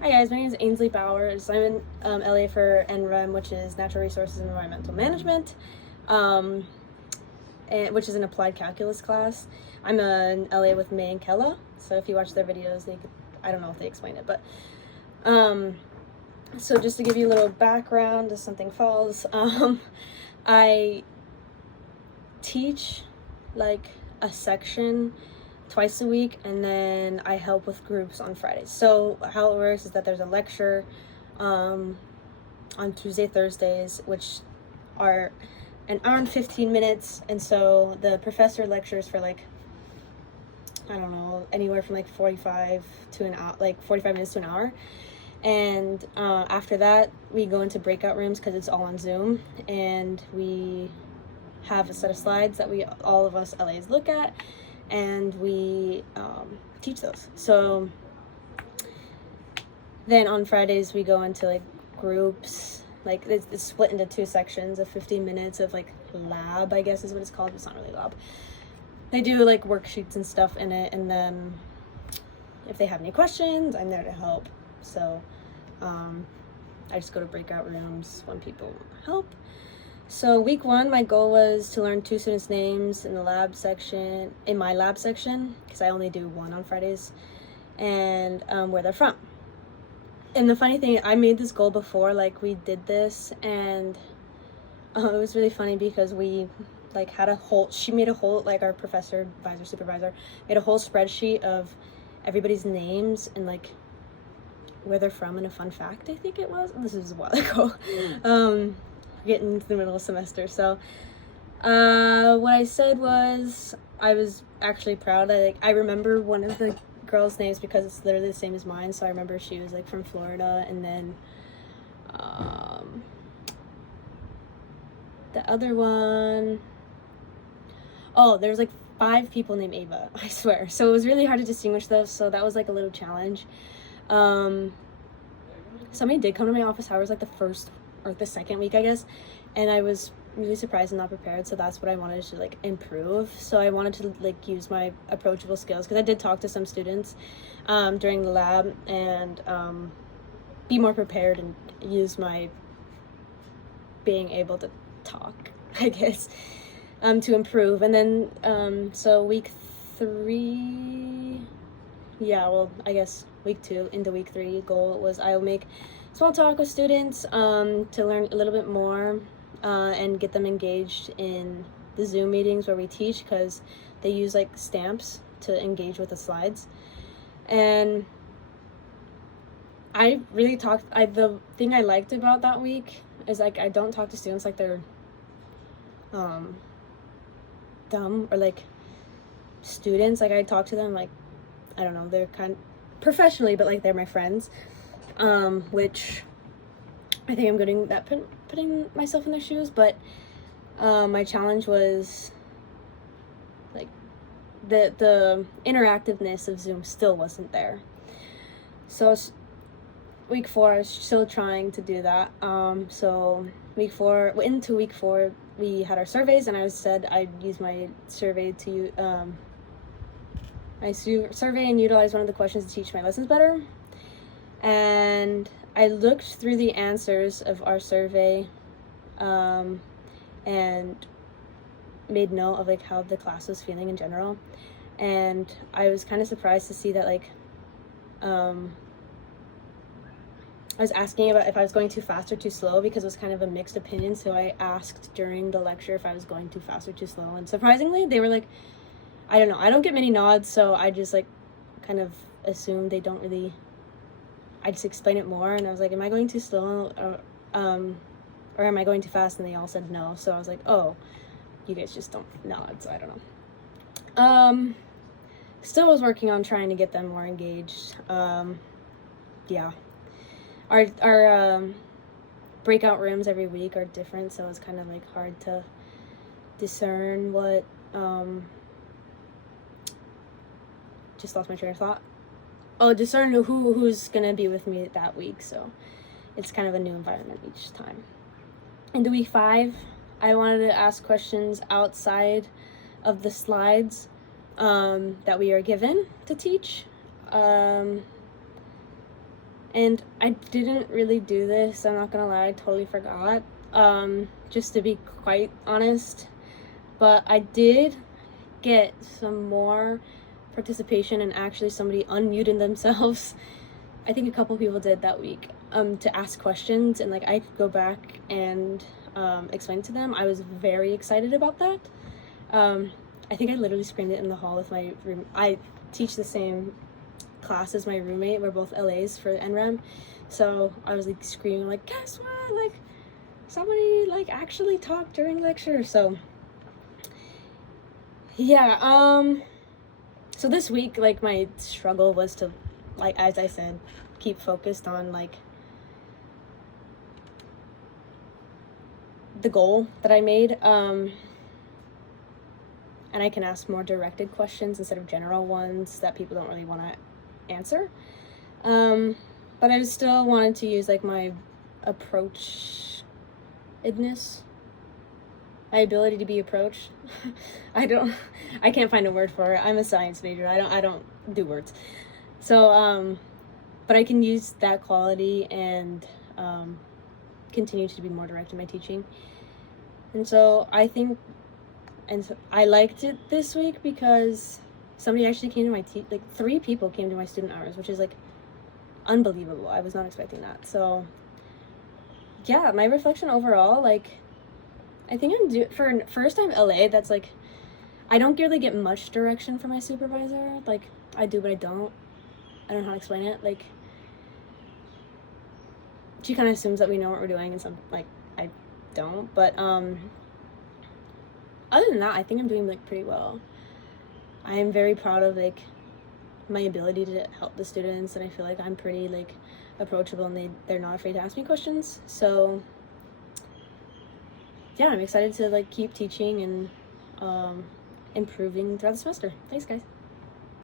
Hi guys, my name is Ainsley Bowers. I'm in LA for NREM, which is Natural Resources and Environmental Management, which is an applied calculus class. I'm in LA with May and Kella, so if you watch their videos, I don't know if they explain it, but so just to give you a little background, as something falls, I teach like a section twice a week, and then I help with groups on Fridays. So how it works is that there's a lecture on Tuesday, Thursdays, which are an hour and 15 minutes, and so the professor lectures for like, I don't know, anywhere from like 45 to an hour, like 45 minutes to an hour. And after that, we go into breakout rooms because it's all on Zoom, and we have a set of slides that all of us LAs look at, and we teach those. So then on Fridays we go into like groups, like it's split into two sections of 15 minutes of like lab, I guess is what it's called. It's not really lab. They do like worksheets and stuff in it, and then if they have any questions, I'm there to help. So I just go to breakout rooms when people help. So week one, my goal was to learn 2 students' names in my lab section, because I only do one on Fridays, and where they're from. And the funny thing, I made this goal before, like we did this, and it was really funny because we like had she made a whole, like our professor, advisor, supervisor, made a whole spreadsheet of everybody's names and like where they're from and a fun fact, I think it was. This was a while ago. Getting into the middle of semester. So what I said was I was actually proud. I remember one of the girls' names because it's literally the same as mine. So I remember she was like from Florida, and then the other one, there's like 5 people named Ava, I swear. So it was really hard to distinguish those, so that was like a little challenge. Somebody did come to my office hours like the first or the second week, I guess, and I was really surprised and not prepared, so that's what I wanted to like improve. So I wanted to like use my approachable skills, because I did talk to some students during the lab, and be more prepared and use my being able to talk, I guess, to improve. And then so week 3, I guess week 2 into week 3, goal was I'll make small talk with students to learn a little bit more and get them engaged in the Zoom meetings where we teach, because they use like stamps to engage with the slides. And I really the thing I liked about that week is like I don't talk to students like they're dumb or like students. Like I talk to them like, I don't know, they're kind of professionally, but like they're my friends, which I think I'm good at putting myself in their shoes. But my challenge was like the interactiveness of Zoom still wasn't there. So week 4, I was still trying to do that. So into week 4, we had our surveys, and I said I'd use my survey and utilize one of the questions to teach my lessons better. And I looked through the answers of our survey and made note of like how the class was feeling in general. And I was kind of surprised to see that like I was asking about if I was going too fast or too slow, because it was kind of a mixed opinion. So I asked during the lecture if I was going too fast or too slow, and surprisingly they were like, I don't know, I don't get many nods, so I just like kind of assumed they don't really. I just explain it more, and I was like, am I going too slow or am I going too fast? And they all said no, so I was like, oh, you guys just don't nod, so I don't know. Still was working on trying to get them more engaged. Our breakout rooms every week are different, so it's kind of like hard to discern what just lost my train of thought. Discern who's gonna be with me that week, so it's kind of a new environment each time. Into week 5, I wanted to ask questions outside of the slides that we are given to teach. And I didn't really do this, I'm not gonna lie, I totally forgot, just to be quite honest. But I did get some more participation and actually somebody unmuting themselves. I think a couple people did that week, to ask questions, and like I could go back and explain to them. I was very excited about that. I think I literally screamed it in the hall with my room. I teach the same class as my roommate. We're both LAs for NREM, so I was like screaming like, guess what, like somebody like actually talked during lecture. So yeah, so this week, like, my struggle was to, like, as I said, keep focused on like the goal that I made, and I can ask more directed questions instead of general ones that people don't really want to answer. But I still wanted to use like my approachedness, my ability to be approached. I can't find a word for it. I'm a science major. I don't do words. So, but I can use that quality and continue to be more direct in my teaching. And so I think, and so I liked it this week because somebody actually came to my like 3 people came to my student hours, which is like unbelievable. I was not expecting that. So yeah, my reflection overall, like, I think for first time LA, that's like, I don't really get much direction from my supervisor. Like, I do, but I don't know how to explain it. Like, she kind of assumes that we know what we're doing, and some, like, I don't. But other than that, I think I'm doing like pretty well. I am very proud of like my ability to help the students, and I feel like I'm pretty like approachable, and they're not afraid to ask me questions. So yeah, I'm excited to like keep teaching and improving throughout the semester. Thanks, guys.